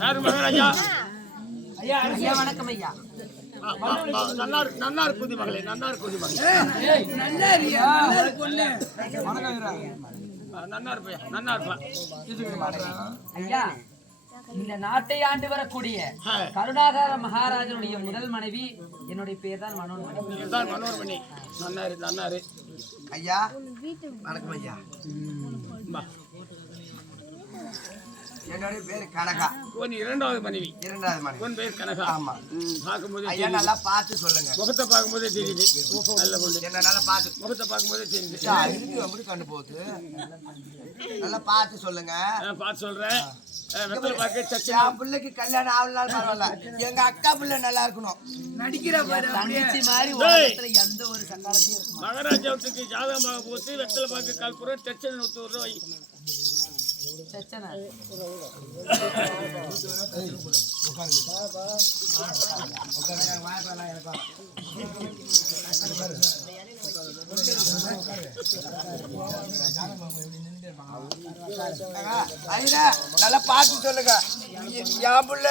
யாரு மகாராஜா? ஐயா ஐயா வணக்கம் ஐயா. நன்னார் குதி மகளே, நன்னார் குதி மகளே. நன்னார் பையா, நன்னார் ஐயா. இந்த நாட்டை ஆண்டு வரக்கூடிய கருணாகர மகாராஜனுடைய முதல் மனைவி என்னுடைய பேர் தான் மனோன்மணி. மனோன்மணி. நன்னாரு நன்னாரு ஐயா. வணக்கம் ஐயா. என்னுடைய பேர் கனகா. உன் இரண்டாவது மனைவி. இரண்டாவது மனைவி. உன் பேர் கனகா. ஆமா. பார்க்கும்போது ஐயா நல்லா பார்த்து சொல்லுங்க. முகத்தை பார்க்கும்போதே தெரியுது. நல்ல பொண்ணு. என்ன நல்லா பார்த்து. முகத்தை பார்க்கும்போதே தெரியுது. இதுக்கு எப்படி கண்டு போகுது? நல்லா பார்த்து சொல்லுங்க. பார்த்து சொல்றேன். வெத்தலை பாக்க சச்சா. என் பிள்ளைக்கு கல்யாணம் ஆகலாம் பரவாயில்ல. எங்க அக்கா பிள்ளை நல்லா இருக்கணும். நடிக்கிற தங்கச்சி மாதிரி உலகத்துல எந்த ஒரு சங்காலத்தையும் இருக்கும். மகாராஜாவுக்கு ஜாதகமாக போட்டு வெத்தலை பாக்க கல்புரம் டெச்சன் 100 ரூபாய். சச்சனா. நல்லா பார்த்து சொல்லுங்க. என் புள்ள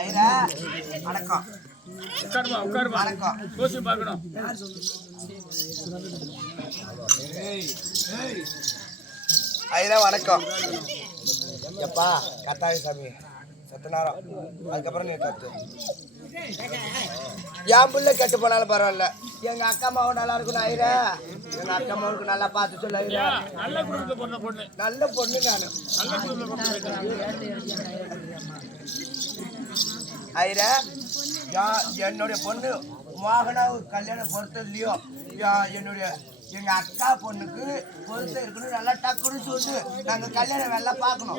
ஐயா வணக்கம். உட்காருமா வணக்கம். கோசி பார்க்கணும். ஐயா வணக்கம். எப்பா கத்தாய சாமி சத்தனாரம். அதுக்கப்புறம் நீ கத்து. என் பிள்ளை கெட்டு போனாலும் பரவாயில்ல. எங்க அக்கா அம்மாவும் நல்லா இருக்கணும் ஐயா. எங்க அக்கா அம்மாவுக்கு நல்லா பார்த்து சொல்ல ஐயா. நல்ல பொண்ணு. நல்ல பொண்ணு நானு. ஐயா என்னுடைய பொண்ணு மோகனா கல்யாணம் பொறுத்த இல்லையோ என்னுடைய எங்க அக்கா பொண்ணுக்கு பொறுத்த இருக்கணும். நல்லா டக்குன்னு சொல்லு. நாங்க கல்யாணம் வேலை பார்க்கணும்.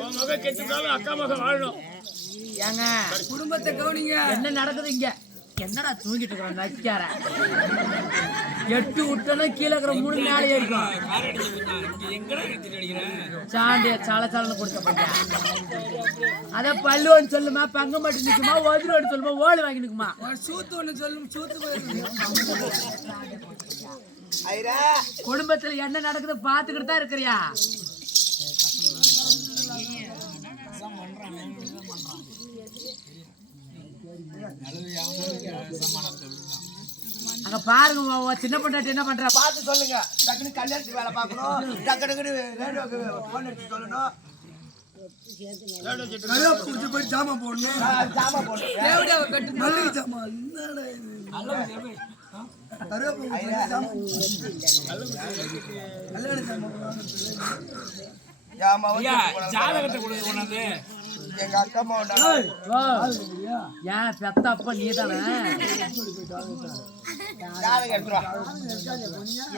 அக்கா மகன் வாழணும். ஏங்க குடும்பத்தை கவனிங்க. என்ன நடக்குது இங்க? என்னடா தூங்கிட்டு இருக்கிறோம் நச்சார 8 விட்டனா கீழே இருக்கிற 3 மேலே இருக்கும். சாண்டிய சாலன்னு கொடுத்த பையன் அத பல்லுன்னு சொல்லுமா, பங்கு மட்டும் நிக்குமா, ஒதுரோடு சொல்லுமா, ஓடு வாங்கி நிக்குமா, சூத்து ஒண்ணு சொல்லும். சூத்து குடும்பத்துல என்ன நடக்குது பாத்துக்கிட்டு தான் இருக்கிறியா? அங்க பாருங்க சின்ன பொண்டாட்டி என்ன பண்ற பார்த்து சொல்லுங்க. டக்குனு கல்யாணத்துக்கு வேலை பார்க்கணும். டக்குனு ரேடியோக்கு போன் எடுத்து சொல்லணும். போய் ஜாமான் போடணும். ஜாமான் போடணும். மல்லிகை ஜாமான். ஜாதகத்தை கொடுத்து எங்க அக்கா அம்மா ஏன் பெத்த அப்பா நீ தானே?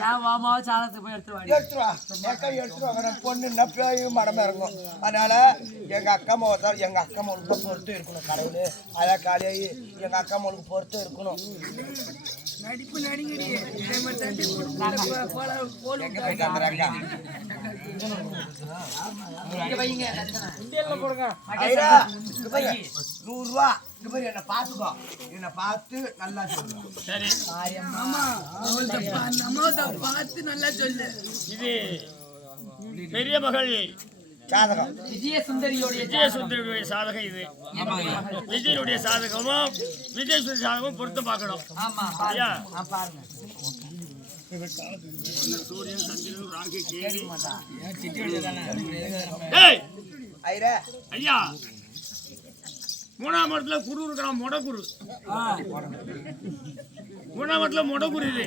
ஏன் மாமாவை சாதகத்துக்கு போய் எடுத்துருவா. பொண்ணு நப்பியாயி மடமா இருக்கும். அதனால எங்க அக்கா அம்மாவை தான் எங்க அக்கா அம்மாவுக்கு பொறுத்து இருக்கணும். கடவுளு அதான் காலியாகி எங்க அக்கா அம்மாவுக்கு பொறுத்து இருக்கணும். நடிப்பு நடிகடி ₹100 என்ன பாத்துக்கோ. என்ன பார்த்து நல்லா சொல்லு. பார்த்து நல்லா சொல்லு. இது பெரிய மகள் சாதகம். விஜயசுந்தரியோடைய சாதகம். இது விஜயனுடைய சாதகமும் விஜயசுந்தரி சாதகமும் பொறுத்து பார்க்கணும். சூரியன் சந்திரன் ராகி கேடி ஐயா 3ஆம் இடத்துல குரு இருக்கிறான். மொடகுரு 3ஆம் இடத்துல மொடகுரு இது.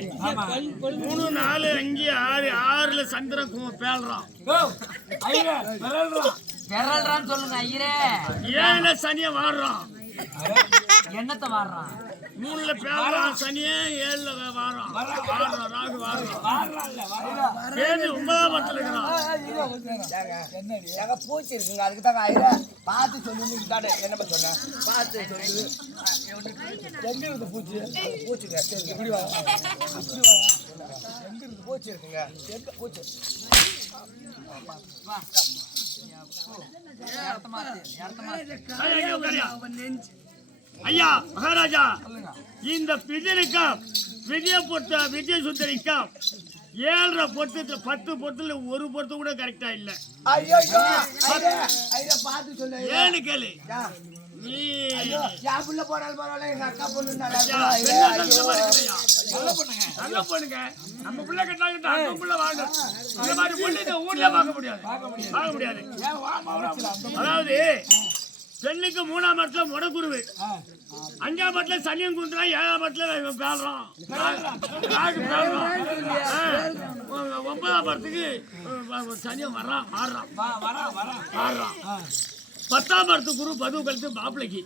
3, 4, 5, 6 6ல சந்திரன் பேழ்றான். விரல்றான்னு சொல்லுங்க ஐயரே. 7ல சனிய வாடுறான். என்னத்தை வாடுறான்? 3ல பேழ்றான் சனியே. 7ல வாடுறான். ராகு வாடுறான். 9ஆம் இடத்துல இருக்கிறான். பூச்சி இருக்குங்க. அதுக்கு தாங்க ஐயா பார்த்து சொல்லு. என்ன சொன்ன பார்த்து சொல்லு. எங்க இருக்கு பூச்சி? பூச்சிங்க இப்படி வாங்க. பூச்சி இருக்குங்க எங்க பூச்சி ஐயா மகாராஜா, இந்த பிஜனுக்கும் விஜய சுந்தரிக்கும் 7.5 பொருத்தத்துல 10 பொருத்துல ஒரு பொருத்தம் கூட கரெக்டா இல்ல. ஐயோ பாத்து சொல்லு. ஏன்னு கேளு. நீ யார் புள்ள போறாலும் பரவாயில்ல, எங்க அக்கா பொண்ணு நல்லா நல்ல பொண்ணுங்க. நம்ம பிள்ளை கட்டாக்கிட்ட அக்கா பிள்ளை வாங்க. இந்த மாதிரி பொண்ணு ஊர்ல பார்க்க முடியாது. அதாவது பெண்ணுக்கு 3ஆம் இடத்துல முடக்குருவு, 5ஆம் இடத்துல சனியம் குந்துறா, 7ஆம் இடத்துல பேடுறான், 9ஆம் இடத்துக்கு சனியம் வர்றான் மாறுறான், 10ஆம் இடத்து குரு பதுவு கழுத்து மாப்பிளைக்கு.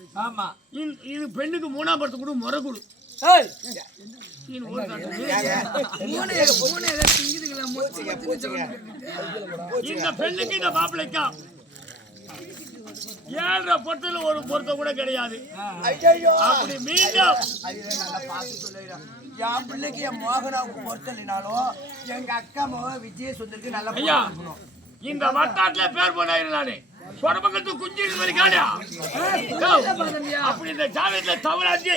இது பெண்ணுக்கு 3ஆம் இடத்து குரு முறகுரு. இந்த பெண்ணுக்கு இந்த மாப்பிளைக்கா 7.5 பொருத்தல ஒரு பொருத்தம் கூட கிடையாது. அப்படி மீண்டும் என் பிள்ளைக்கு என் மோகனாவுக்கு பொருத்தலினாலும் எங்க அக்கா விஜய சுந்தருக்கு நல்லா ஐயா, இந்த வட்டாரத்துல பேர் போனாரு சொடபக்கத்து குஞ்சு இருக்காடியா. அப்படி இந்த ஜாதகத்துல தவறாச்சு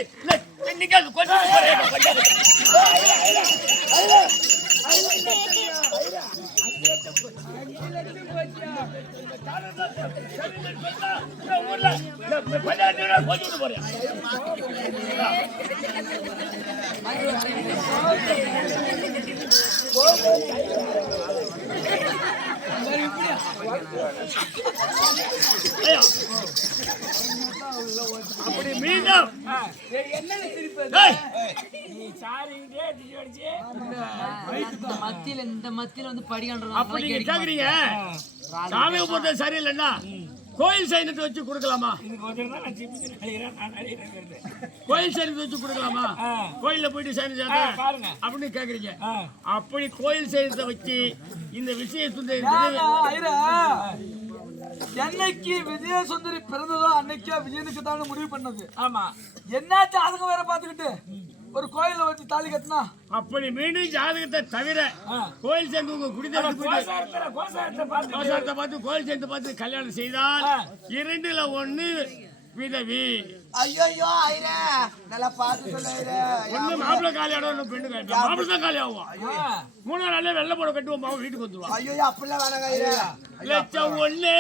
போறேன். அப்படி மீண்டும் இந்த மத்தியில வந்து படிக்கின்ற அப்படி கேக்குறீங்க. சாமி பொறுத்த சரியில்லைன்னா கோயில் சைனத்தை வச்சு கொடுக்கலாமா? கோயில் சைனத்தை வச்சு கொடுக்கலாமா? கோயில்ல போயிட்டு சைன் அப்படின்னு கேக்குறீங்க. அப்படி கோயில் சைனத்தை வச்சு இந்த விஷயத்துல என்னைக்கு விஜய சுந்தரி பிறந்ததோ அன்னைக்கே விஜயனுக்கு தான் முடிவு பண்ணது. ஆமா, என்ன ஜாதகம் வேற பாத்துக்கிட்டு ஒரு கோயில வச்சு தாலி கட்டினா அப்படி மீண்டும் ஜாதகத்தை தவிர கோயில் சேர்ந்து உங்க குடித்த பார்த்து கோயில் சேர்ந்து பார்த்து கல்யாணம் செய்தால் 2ல் 1 விதவி. ஐயோ ஐரே நல்லா பார்த்து சொல்லு. ஒண்ணு மாப்பிள்ளை காலியாடும், பெண்ணு காலி மாப்பிள்ளை தான் காலி ஆகும். 3 நாள்ல வெள்ளை போட கட்டுவோம், மாவு வீட்டுக்கு வந்துருவான். ஐயோ அப்படிலாம் வேணாங்க ஐரே. லட்சம் 1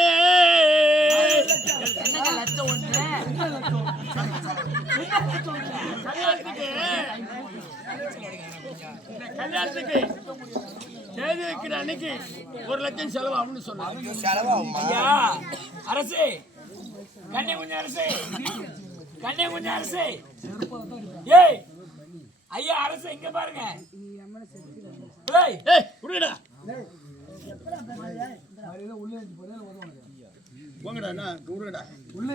கல்யாணத்துக்கு தேதி வைக்கிற அன்னைக்கு 1 லட்சம் செலவாகும்னு சொன்னாங்க. செலவாகுமா? அரசே, கன்னியாகுமரி அரசே, ஏய் ஐயா அரசே இங்க பாருங்க. போங்கடா, உள்ள